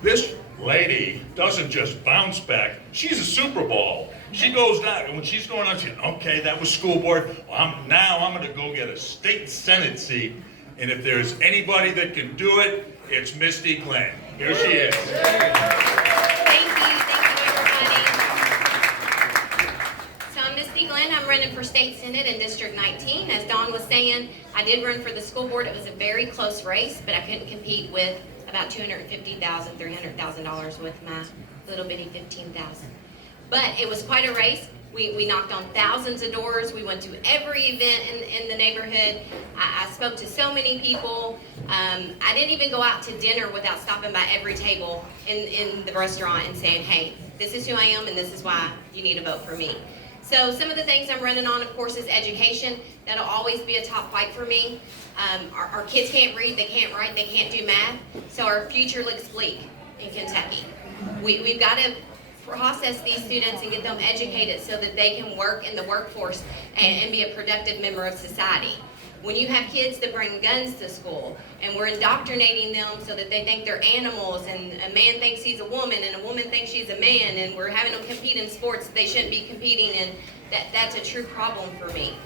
This lady doesn't just bounce back, she's a Super Bowl. She goes down, and when she's going on, she's, okay, that was school board. Well, now I'm gonna go get a state senate seat, and if there's anybody that can do it, it's Misty Glin. Here she is. Thank you everybody. So I'm Misty Glin, I'm running for state senate in District 19. As Dawn was saying, I did run for the school board. It was a very close race, but I couldn't compete with about $250,000, $300,000 with my little bitty $15,000. But it was quite a race. We knocked on thousands of doors. We went to every event in the neighborhood. I spoke to so many people. I didn't even go out to dinner without stopping by every table in the restaurant and saying, hey, this is who I am and this is why you need to vote for me. So some of the things I'm running on, of course, is education. That'll always be a top fight for me. Our kids can't read, they can't write, they can't do math. So our future looks bleak in Kentucky. We've got to process these students and get them educated so that they can work in the workforce and be a productive member of society. When you have kids that bring guns to school and we're indoctrinating them so that they think they're animals and a man thinks he's a woman and a woman thinks she's a man and we're having them compete in sports that they shouldn't be competing in, that's a true problem for me.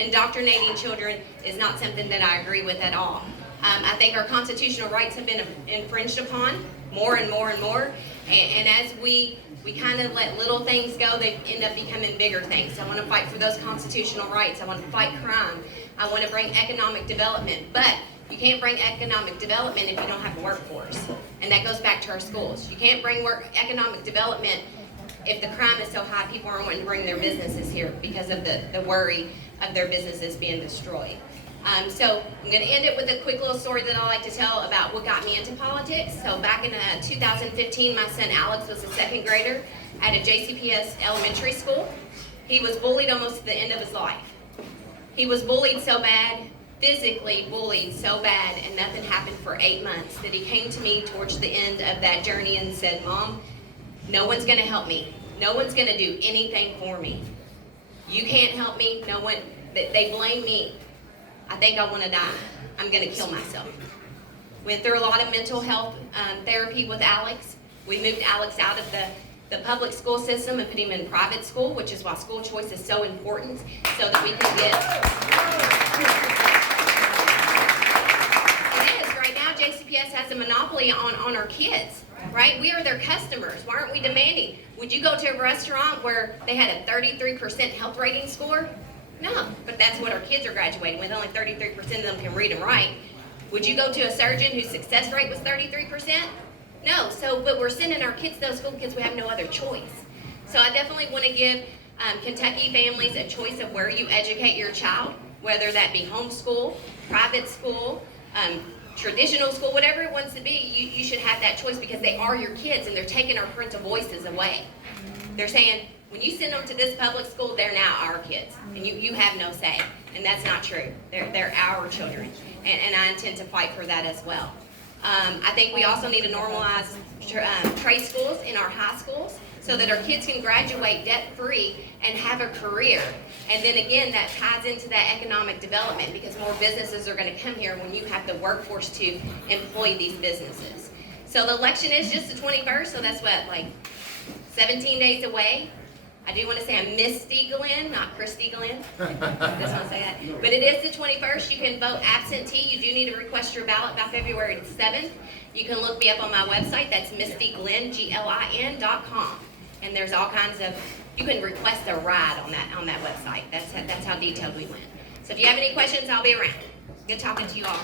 Indoctrinating children is not something that I agree with at all. I think our constitutional rights have been infringed upon more and more and more. And as we kind of let little things go, they end up becoming bigger things. I want to fight for those constitutional rights. I want to fight crime. I want to bring economic development. But you can't bring economic development if you don't have a workforce. And that goes back to our schools. You can't bring economic development if the crime is so high, people aren't wanting to bring their businesses here because of the worry of their businesses being destroyed. So I'm going to end it with a quick little story that I like to tell about what got me into politics. So back in 2015, my son Alex was a second grader at a JCPS elementary school. He was bullied almost to the end of his life. He was bullied so bad, physically bullied so bad, and nothing happened for 8 months, that he came to me towards the end of that journey and said, Mom, no one's going to help me. No one's going to do anything for me. You can't help me. No one. They blame me. I think I want to die. I'm going to kill myself. Went through a lot of mental health therapy with Alex. We moved Alex out of the public school system and put him in private school, which is why school choice is so important, so that we can get... It is. Right now, JCPS has a monopoly on our kids, right? We are their customers. Why aren't we demanding? Would you go to a restaurant where they had a 33% health rating score? No, but that's what our kids are graduating with. Only 33% of them can read and write. Would you go to a surgeon whose success rate was 33%? No, but we're sending our kids to those schools because we have no other choice. So I definitely want to give Kentucky families a choice of where you educate your child, whether that be homeschool, private school, traditional school, whatever it wants to be. You should have that choice because they are your kids and they're taking our parental voices away. They're saying, when you send them to this public school, they're now our kids, and you have no say, and that's not true. They're our children, and I intend to fight for that as well. I think we also need to normalize trade schools in our high schools so that our kids can graduate debt-free and have a career. And then again, that ties into that economic development because more businesses are going to come here when you have the workforce to employ these businesses. So the election is just the 21st, so that's what, like 17 days away. I do want to say I'm Misty Glin, not Christy Glin. I just want to say that. But it is the 21st. You can vote absentee. You do need to request your ballot by February 7th. You can look me up on my website. That's mistyglin.com. And there's all kinds of, you can request a ride on that website. That's how detailed we went. So if you have any questions, I'll be around. Good talking to you all.